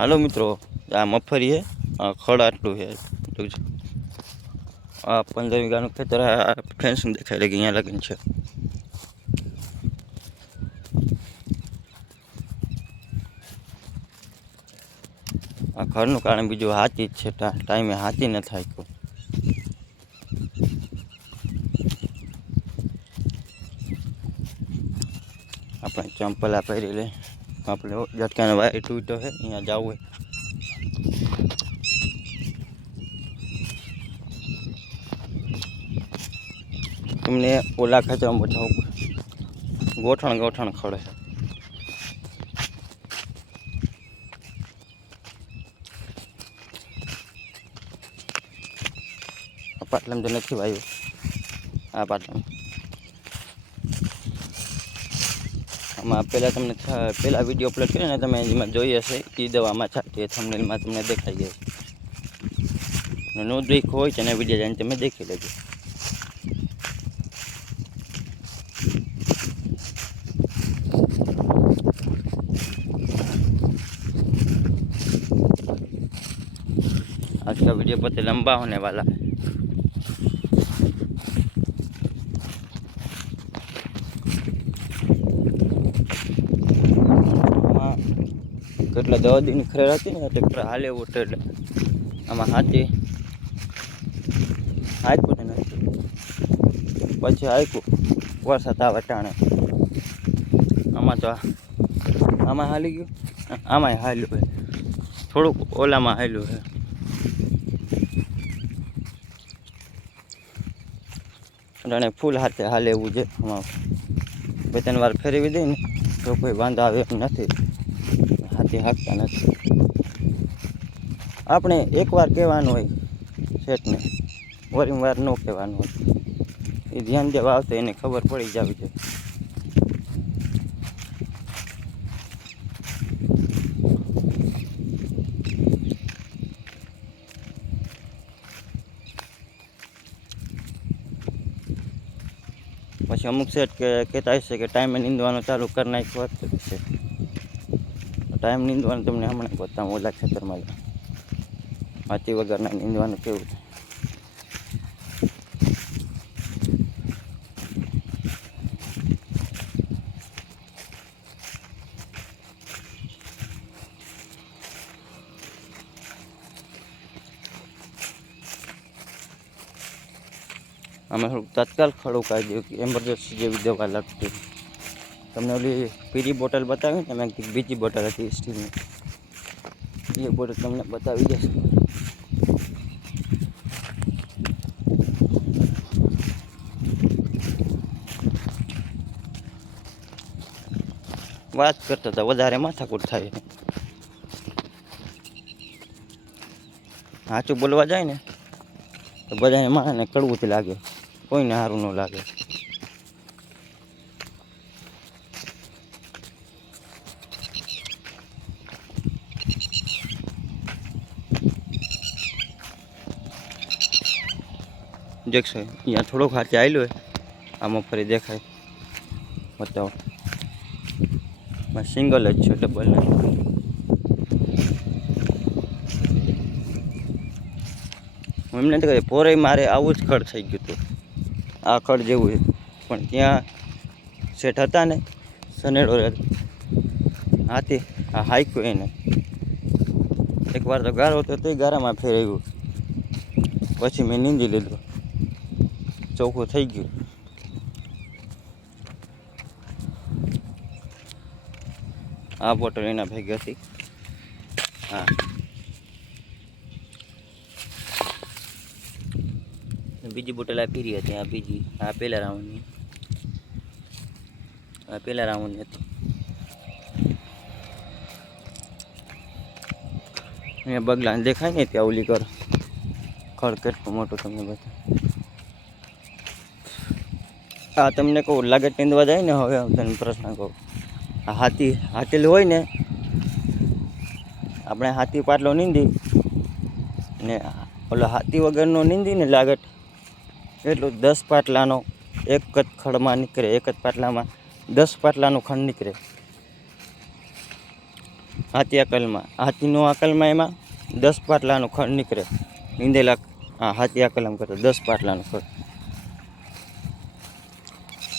હાલો મિત્રો, આ મગફળી છે ખડ આટલું છે. આ પંદર વીઘાનું ખેતર, આ ફેન્સિંગ દેખાય લાગે અહીંયા લગીને છે. આ ઘરનું કારણ બીજું હાથી જ છે ટાઈમે હાથી ન થાય કોઈ. આપણે ચંપલા પહેરી લે આપણે જટકાને વાય તૂટો છે અહીંયા જવું હોય તમને ઓલા ખેતરમાં બતાવું ગોઠણ ગોઠણ ખડે છે પાટલામાં તો નથી વાયું આ પાટલામાં આમાં પહેલાં તમને થ- પહેલાં વિડીયો અપલોડ કર્યો ને તમે એમાં જોઈ હશે એ દવામાં છાંટીએ થંબનેલમાં તમને દેખાઈ જાય અને નો દેખ હોય છે ને વિડીયો જઈને તમે દેખી લેજો आज का वीडियो बहुत लंबा होने वाला है કેટલા દવા દીની ખરેર હતી ને ટ્રેક્ટર હાલે એવું એટલે આમાં હાથી હાંચ્યું ને નથી પછી હાઈકું વરસાદ આવે ટાણે. આમાં તો આમાં હાલી ગયું? આમાંય હાલ્યું હોય. થોડુંક ઓલામાં હાલ્યું હોય. અને ફૂલ હાથે હાલે એવું છે. આમાં બે ત્રણ વાર ફેરવી દઈને તો કોઈ વાંધો આવે એમ નથી. હાથી હાંકતા નથી. આપણે એકવાર કહેવાનું હોય, શેઠને, વારંવાર ન કહેવાનું હોય. એ ધ્યાન દેવા આવશે, એને ખબર પડી જાવી છે પછી અમુક કે, કહેતા હશે કે, ટાઈમે નીંદવાનું ચાલુ કરી નાખ્યું છે ટાઈમ નીંદવાનું તમને હમણાં બતાવું ઓલા ખેતરમાં માટી વગરના નીંદવાનું કેવું છે? અમે તત્કાલ ખડું કાઢી એમરજન્સી જેવી દવા લાગતી. તમને ઓલી પીળી બોટલ બતાવી ને મેં કીધું બીજી બોટલ હતી સ્ટીલની. એ બોટલ તમને બતાવી દેશે. વાત કરતા હતા વધારે માથાકૂટ થાય. સાચું બોલવા જાય ને તો બધાને માણસને કડવું જ લાગે. કોઈને સારું ન લાગે. દેખશો, અહીંયા થોડોક હાથે આવેલો હોય આમાં ફરી દેખાય. બતાવો. સિંગલ જ છે ડબલ નહીં હું એમને નથી કહે પોરે મારે આવું જ ખડ થઈ ગયું હતું. આ ખડ જેવું પણ ત્યાં શેઠ હતા ને, સનેડો હાથી, આ હાઈક્યું એને. એકવાર તો ગારો હતો, તોય ગારામાં ફેરાયું પછી મેં નીંદી લીધું. ચોખ્ખું થઈ ગયું. આ બોટલ એના ભેગી હતી. હા. બીજી બોટલ આ પીરી હતી, આ બીજી, આ પહેલા રાઉન્ડની. આ પહેલા રાઉન્ડની હતી. અહીંયા બગલાને દેખાય ને ત્યાં ઓલી કર કેટલું મોટું તમને બતા આ તમને કહું લાગત નીંદવા જાય ને હવે હું તમને પ્રશ્ન કહું આ હાથી, હાથેલું હોય ને, આપણે હાથી પાટલો નીંદી ને ઓલો હાથી વગરનો નીંદી ને લાગટ એટલું દસ પાટલાનો એક જ ખડમાં નીકળે, એક જ પાટલામાં દસ પાટલાનું ખંડ નીકળે. હાથી અકલમાં હાથીનો અકલમાં એમાં દસ પાટલાનું ખંડ નીકળે. નીંદેલા હા હાથી અકલમ કરતો દસ પાટલાનું ખડ.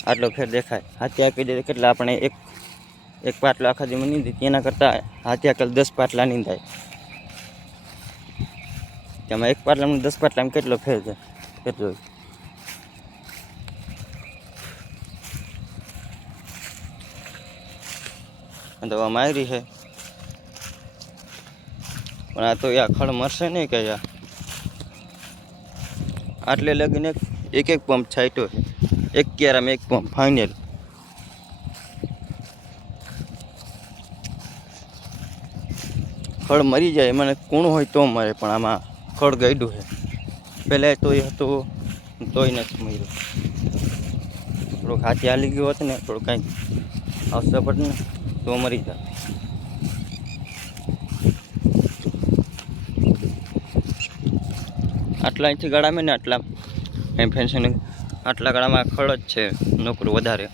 આટલો ફેર દેખાય. હાથી આપી દે કેટલા આપણે એક એક પાટલો આખા દીમાં નીંદી. તેના કરતાં હાથી અકલ દસ પાટલા નીંદાય. તેમાં એક પાટલામાં દસ પાટલામાં કેટલો ફેર છે? કેટલો દવા મારી છે. પણ આ તો યા ખડ મરશે નહીં કે યા? આટલે લગીને એક એક પંપ છાંટ્યો છે. એક કેરમ એક ફાઇનલ ખડ મરી જાય મને કૂણ હોય તો મરે, પણ આમાં ખડ ગયડું છે. પહેલાં તો એ હતું, તોય નથી મર્યું. થોડુંક હાથી હાલી ગયો હોત ને, થોડું કાંઈક આવશે પટ ને, તો મરી જાય. આટલા અહીંથી ગળામે ને આટલા. એમ ફેન્શન આટલા ગાળામાં ખડ છે, નોકરું વધારે.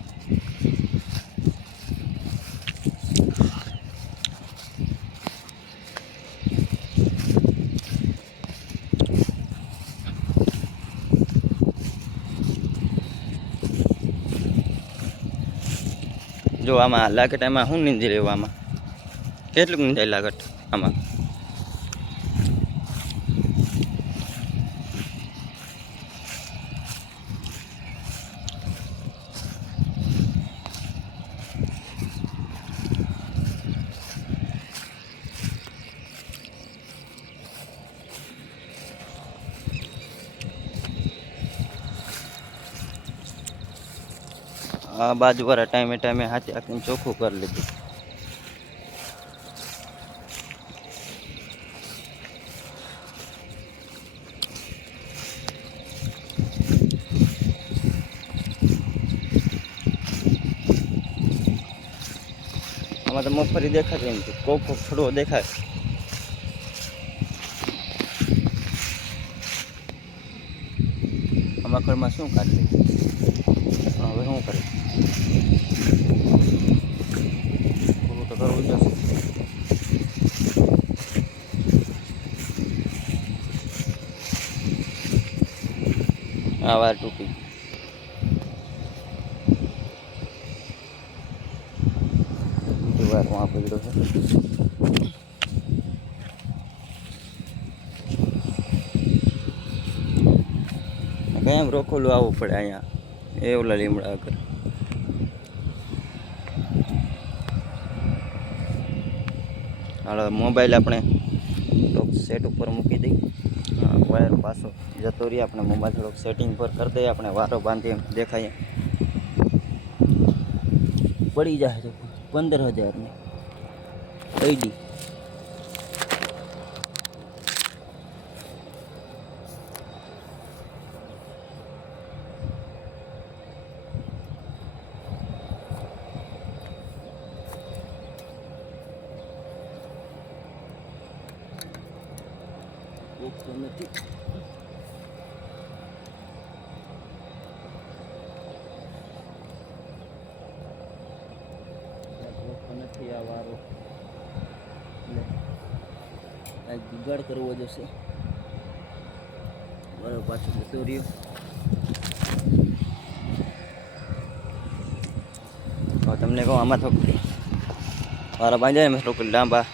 જો આમાં લાગટ એમાં શું નીંદી લેવું આમાં? કેટલું નીંદાય લાગટ આમાં? આ બાજુવાળા ટાઈમે ટાઈમે હાથે આખીને ચોખ્ખું કરી લીધું. આમાં તો મગફળી દેખાતી નથી. કોક કોક થોડો દેખાય. આમાં ખડમાં શું કાઢી પણ હવે શું કરે પૂરું તો કરવું જશે આ વાર ટૂંકી. બીજી વાર વાં પકડ્યો છે. કેમ રોકોલું આવવું પડે અહીંયા? એ ઓલા લીમડા આગળ. હાલો, મોબાઈલ આપણે સેટ ઉપર મૂકી દઈ વાયર પાછો જતો રહીએ આપણે મોબાઈલ થોડોક સેટિંગ પર કરી દઈએ, આપણે વારો બાંધી એમ દેખાય પડી જાય પંદર હજારની આઈડી તો નથી આ વારો એટલે જુગાડ કરવો જશે વારો પાછો જતો રહ્યો તમને કહું, આમાં થોડુંક વારા બાંધ્યા મેં થોડુંક લાંબા.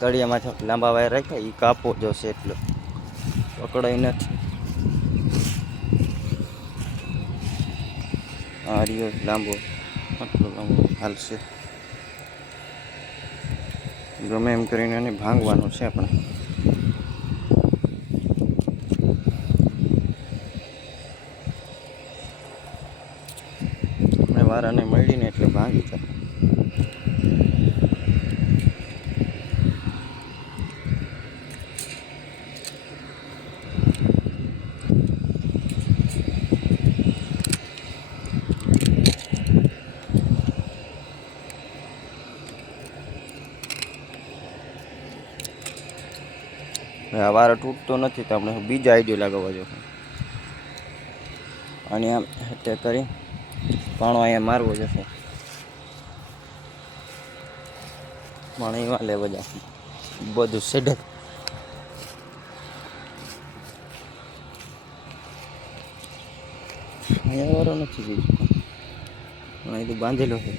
ગળિયામાં થોડુંક લાંબા વાયર રાખ્યા એ કાપો જોશે એટલો. પકડાય નથી. આ રહ્યો લાંબો, આટલો લાંબો હાલશે ગમે એમ કરીને એને ભાંગવાનું છે આપણે. આપણે વારાને મળીને એટલે ભાંગી જાય હવે આ વારો તૂટતો નથી તો આપણે બીજા આઈડિયો લગાવવા જો. અને આમ એટલે કરી પાણો અહીંયા મારવો જશે. પાણીમાં લેવા જશે બધું સેડક અહીંયા વારો નથી બીજું. પણ અહીં તો બાંધેલો છે.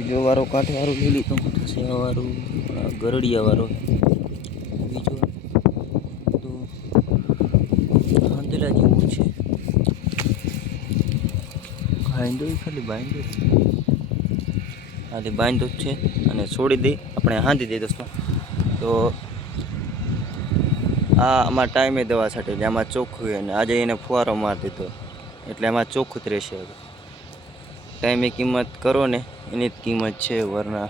બીજો વારો કાંઠે વાળું લઈ લીધો થશે વાળું ગરડિયા વાળો બીજો તો બાંધેલા જેવું છે. બાંધો ખાલી બાંધો. ખાલી બાંધો જ છે અને છોડી દઈ આપણે હાંધી દઈએ દોસ્તો. તો આ આમાં ટાઈમે દવા છાંટી એટલે આમાં ચોખ્ખું અને આજે એને ફુવારો મારી દીધો. એટલે આમાં ચોખ્ખું જ રહેશે હવે. ટાઈમે કિંમત કરો ને એની જ કિંમત છે વરના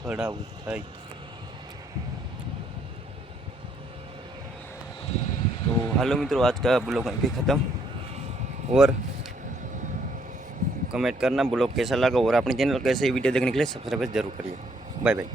ખડાવું થાય तो हेलो मित्रों आज का ब्लॉग यहीं पे ख़त्म और कमेंट करना ब्लॉग कैसा लगा और अपनी चैनल कैसे वीडियो देखने के लिए सब्सक्राइब जरूर करिए बाय बाय